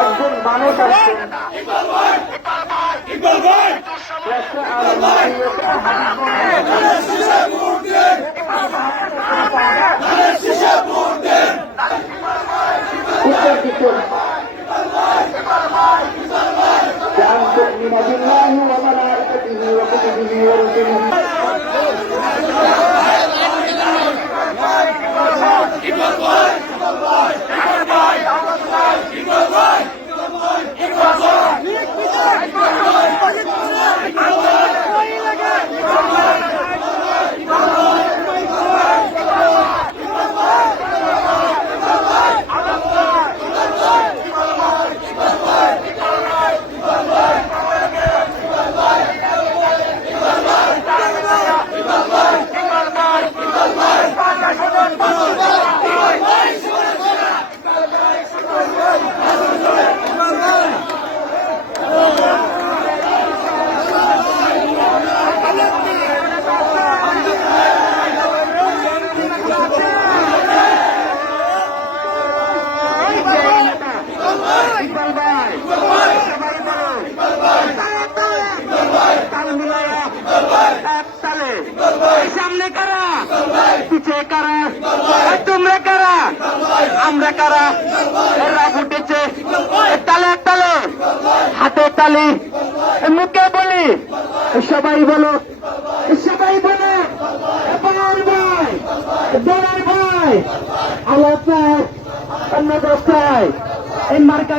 একজন মানুষ আসছেন উত্তর দিচ্ছেন কারা? তোমরা কারা? আমরা কারা? এরা ফুটেছে তালে তালে। হাতে তালি। মুখে বলি। সবাই বলো। সবাই বলো। পাওয়ার ভাই দোলার ভাই অন্য দোষ চাই এই মার্কা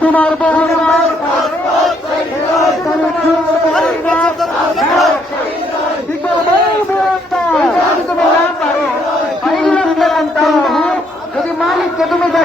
তোমার বহু নাম যদি মালিককে তুমি